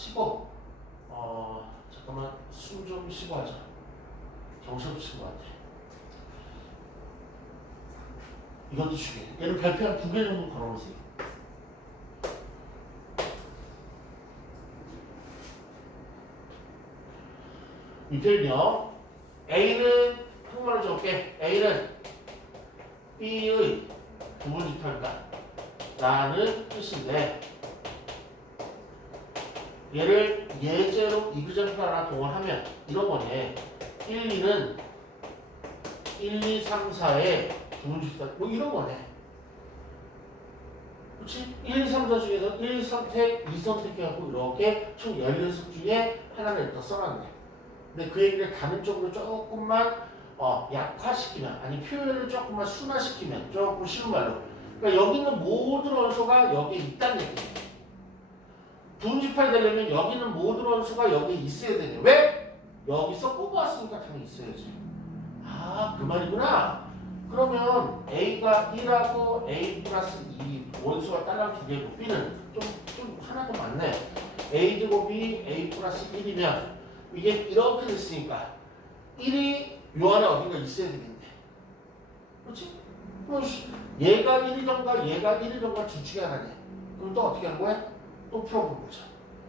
치고 어 잠깐만 숨 좀 쉬고 하자. 정신없을 것 같아. 이것도 중요해. 얘는 별표 한 두 개 정도 걸어놓으세요. 이들요 A는 한번을 적게 A는 B의 부분지털이다 라는 뜻인데 얘를 예제로 이그정도 하나 동원하면 이런 거네. 1, 2는 1, 2, 3, 4의 부분지털 뭐 이런 거네. 그렇지? 1, 2, 3, 4 중에서 1 선택, 2 선택해갖고 이렇게 총 16석 중에 하나를 일단 써놨네. 근데 그 얘기를 다른 쪽으로 조금만 어, 약화시키면 아니 표현을 조금만 순화시키면 조금 쉬운 말로. 그러니까 여기 있는 모든 원소가 여기에 있다는 얘기예요 분집합이 되려면 여기 있는 모든 원소가 여기에 있어야 되네 왜? 여기서 뽑아왔으니까 당연히 있어야지 아 그 말이구나 그러면 A가 1하고 A 플러스 2 원소가 딸랑 두 개고 B는 좀, 좀 하나 더 많네 A 제곱이 A 플러스 1이면 이게 이렇게 됐으니까 1이 요 안에 어딘가 있어야 되겠네. 그렇지? 그럼 시- 얘가 1이던가 얘가 1이던가 둘 중에 하나네. 그럼 또 어떻게 하는 거야? 또 풀어보는 거죠.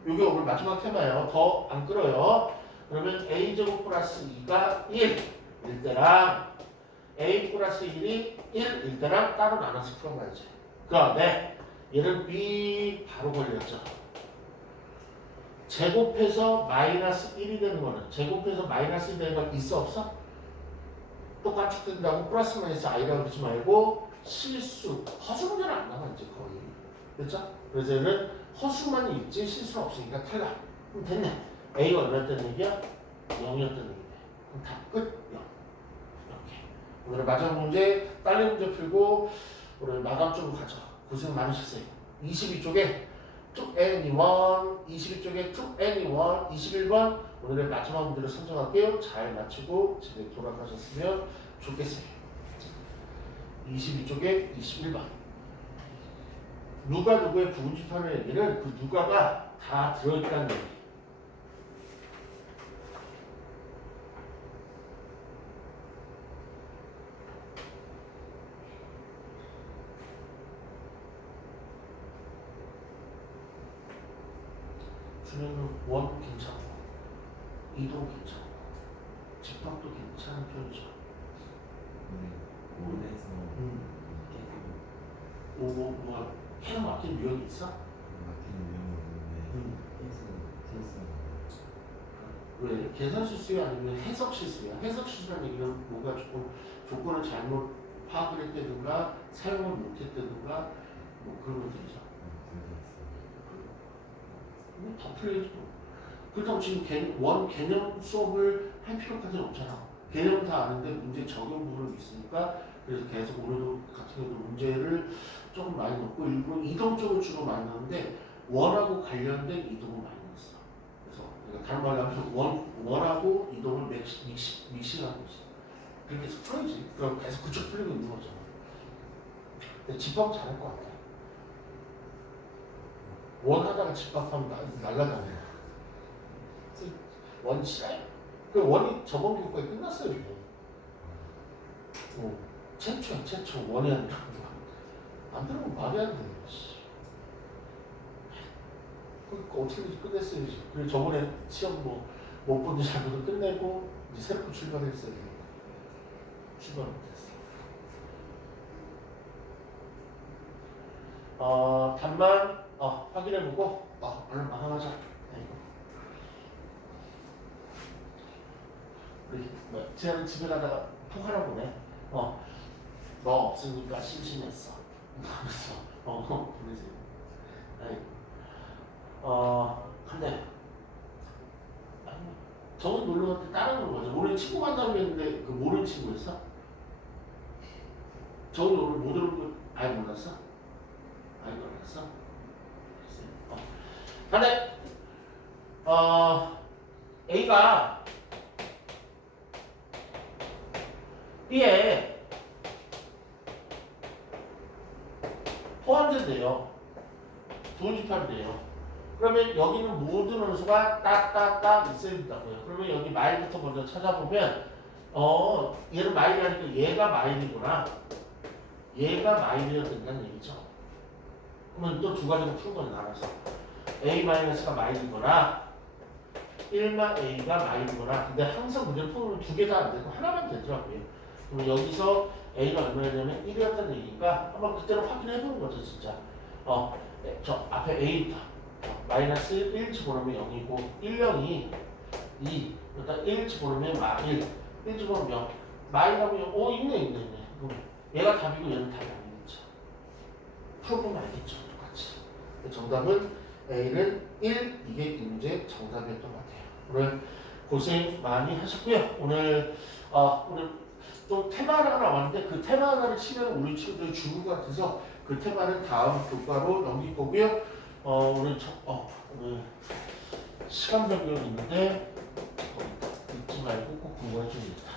요게 오늘 마지막 테마예요. 더 안 끌어요. 그러면 a제곱 플러스 2가 1, 일 때랑 a 플러스 1이 1, 일 때랑 따로 나눠서 풀어봐야지. 그 다음에 얘는 b 바로 걸렸죠. 제곱해서 마이너스 1이 되는 거는 제곱해서 마이너스 1이 되는 건 있어 없어? 똑같이 뜬다고 플러스 마이너스 i라고 그러지 말고 실수 허수 문제는 안 나와 이제 거의 그렇죠? 그래서 얘는 허수만 있지 실수는 없으니까 탈락. 그럼 됐네. A가 얼마였다는 얘기야? 0이었다는 얘기네. 그럼 답 끝 0 이렇게. 오늘 마지막 문제 딸린 문제 풀고 오늘 마감 쪽으로 가죠. 고생 많으셨어요. 22쪽에 to anyone 22쪽에 to anyone 21번 오늘의 마지막 문제를 선정할게요. 잘 마치고 집에 돌아가셨으면 좋겠어요. 22쪽에 21번 누가 누구의 부분집하는 얘기는 그 누가가 다 들어있다는 얘기 주변은 원 괜찮고 이동 괜찮고 집합도 괜찮은 편이죠. 원에서 음. 계속 오뭐 뭐 캐는 맡긴 유형이 있어? 음. 왜 계산 실수야 아니면 해석 실수야? 해석 실수라는 얘기는 뭔가 조금 조건을 잘못 파악을 했다든가 사용을 못했다든가 뭐 그런 것들이죠. 있어요. 다 풀려야죠. 그렇다고 지금 개, 원 개념 수업을 할 필요까지는 없잖아. 개념은 다 아는데 문제 적용 부분이 있으니까 그래서 계속 오늘도 같은 경우도 문제를 조금 많이 넣고 일부러 이동 쪽을 주로 많이 넣는데 원하고 관련된 이동을 많이 넣었어. 그래서 내가 다른 말로 하면 원, 원하고 이동을 믹시, 믹시, 믹싱하고 있어. 해서 풀어야지. 그럼 계속 그쪽 풀리고 있는 거죠. 근데 집합 잘할 것 같아. 원하다가 집합하면 나- 날라가네. 원 싫어요. 그 원이 저번 교과에 끝났어요 지금. 어, 최초야 최초 원이 아니라 안 들으면 말이 안 돼. 씨. 그러니까 어떻게든지 끝냈어야지. 그리고 저번에 시험 뭐못 본지 잘못 끝내고 이제 새롭게 출발했어요. 출발 못했어. 어 답만 어, 확인해보고 어, 오늘 마감하자. 아이고. 우리 뭐 쟤는 집에 가다가 톡 하나 보내. 어, 너 없으니까 심심했어. 하면서 어. 아이고. 어, 근데 저번 놀러 갈때 따라오는 거죠. 모르는 친구 만나고 했는데 그 모르는 친구였어? 저기 오늘 못 오는 거 아예 몰랐어? 아예 몰랐어? 어. 근데 어 A가 B에 포함된대요. 좋은 집합이래요. 그러면 여기는 모든 원소가 딱딱딱 있어야 된다고요. 그러면 여기 마일부터 먼저 찾아보면 어 얘는 마일이라니까 얘가 마일이구나. 얘가 마일이어야 된다는 얘기죠. 그러면 또 두 가지로 푼 거는 알아서 a-가 마일이거나 1마 a가 마일이거나 근데 항상 문제를 풀면 두 개 다 안 되고 하나만 되더라고요. 그럼 여기서 a가 얼마냐면 1이었다는 얘기니까 한번 그때로 확인해 보는 거죠 진짜. 어, 저 앞에 a부터 어, 마이너스 1 집어넣으면 0이고 1, 0이 2 그러니까 1 집어넣으면 마 1 1 집어넣으면 0 마이너면 0. 오 있네 있네 있네. 얘가 답이고 얘는 답이 아니겠죠. 풀어보면 알겠죠 똑같이. 정답은 A는 1 이게 이 문제 정답이었던 것 같아요. 오늘 고생 많이 하셨고요. 오늘 어, 오늘 또 테마 하나가 나왔는데 그 테마 하나를 치면 우리 친구들 죽을 것 같아서 그 테마는 다음 교과로 넘길 거고요. 어, 오늘 저, 어, 오늘 시간 변경이 있는데 어, 잊지 말고 꼭 공부해 줍니다.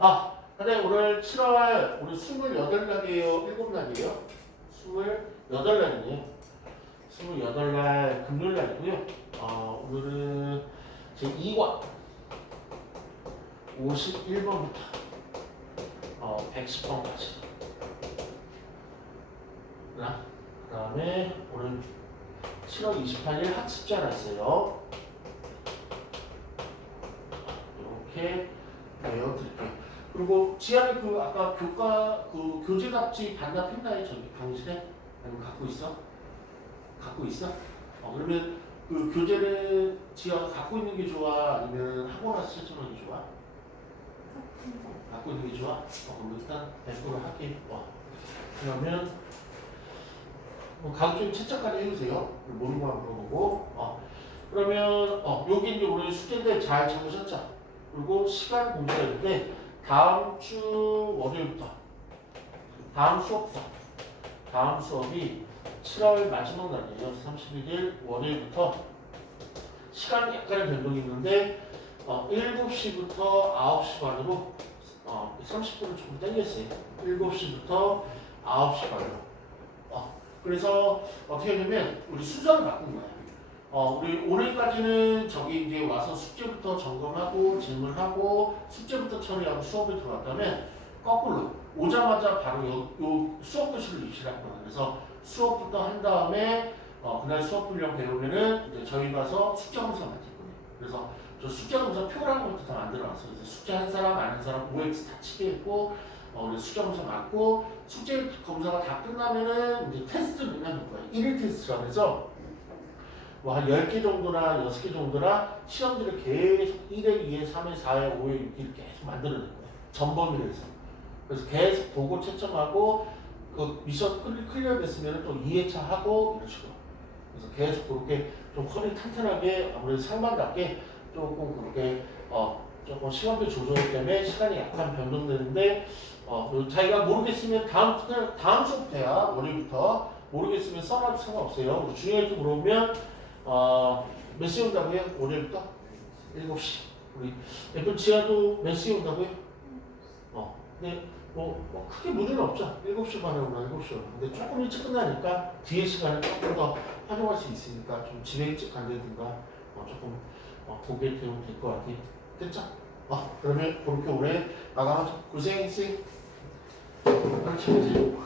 아, 근데 오늘 7월 우리 28날이에요? 7날이에요? 28날이네요. 28날 금요일 날이고요. 어, 오늘은 제 2과 51번부터 어, 110번까지. 그 다음에 오늘 7월 28일 학습지 하나 있어요. 이렇게 외워드릴게요. 그리고 지안이 그 아까 교과 그 교재 답지 반납했나요? 저기 강의실에? 아니면 갖고 있어? 갖고 있어? 어 그러면 그 교재를 지아가 갖고 있는 게 좋아? 아니면 학원 와서 채점하는 게 좋아? 갖고 있는 게 좋아? 어 그럼 일단 100% 할게. 와. 그러면 뭐 가급적이면 채점까지 해주세요. 모르는 거 물어보고. 어. 그러면 어 여기 이제 우리 숙제인데 잘 적으셨죠? 그리고 시간 공지가 있는데 다음 주 월요일부터 다음 수업부터 다음 수업이 7월 마지막 날이에요. 31일 월요일부터 시간이 약간의 변동이 있는데 어, 7시부터 9시 반으로 어, 30분을 조금 땡겼어요. 7시부터 9시 반으로. 어, 그래서 어떻게 하냐면 우리 순서를 바꾼 거예요. 어, 우리 오늘까지는 저기 이제 와서 숙제부터 점검하고 질문하고 숙제부터 처리하고 수업에 들어왔다면 거꾸로 오자마자 바로 요, 요 수업 교실을 입시할 거예요. 그래서 수업부터 한 다음에 어, 그날 수업 분량 배우면은 이제 저희 가서 숙제 검사 맡을 거예요. 그래서 저 숙제 검사 표라는 것도 다 만들어놨어요. 숙제 한 사람 아는 사람 OX 다 치게 했고 어, 숙제 검사 맡고 숙제 검사가 다 끝나면은 이제 테스트를 맨날 할 거예요. 1일 테스트라고 해서 뭐 한 10개 정도나 6개 정도나 시험지를 계속 1회, 2회, 3회, 4회, 5회, 6회 계속 만들어낼 거예요. 전범위로 해서. 그래서 계속 보고 채점하고 그 미션 클리- 클리어 됐으면 또 2회차 하고 이런 식으로. 그래서 계속 그렇게 좀 허리 탄탄하게 아무래도 상반답게 조금 그렇게 어 조금 시간표 조절 때문에 시간이 약간 변동되는데 어 자기가 모르겠으면 다음 다음 수업부터야 월요일부터 모르겠으면 써놔도 상관없어요. 우리 중요할 때 물어보면 어몇 시에 온다고요? 월요일부터 7시. 우리 예쁜 지하도 몇 시에 온다고요? 어 근데 뭐, 뭐 크게 문제는 없죠. 7시 반에 오나 7시 오나. 근데 조금 일찍 끝나니까 뒤에 시간을 조금 더 활용할 수 있으니까 좀 집에 일찍 간다든가 어, 조금 어, 보게 되면 될 것 같아요. 됐죠? 어, 그러면 그렇게 오래 마감하죠. 고생했지? 그렇게 하지.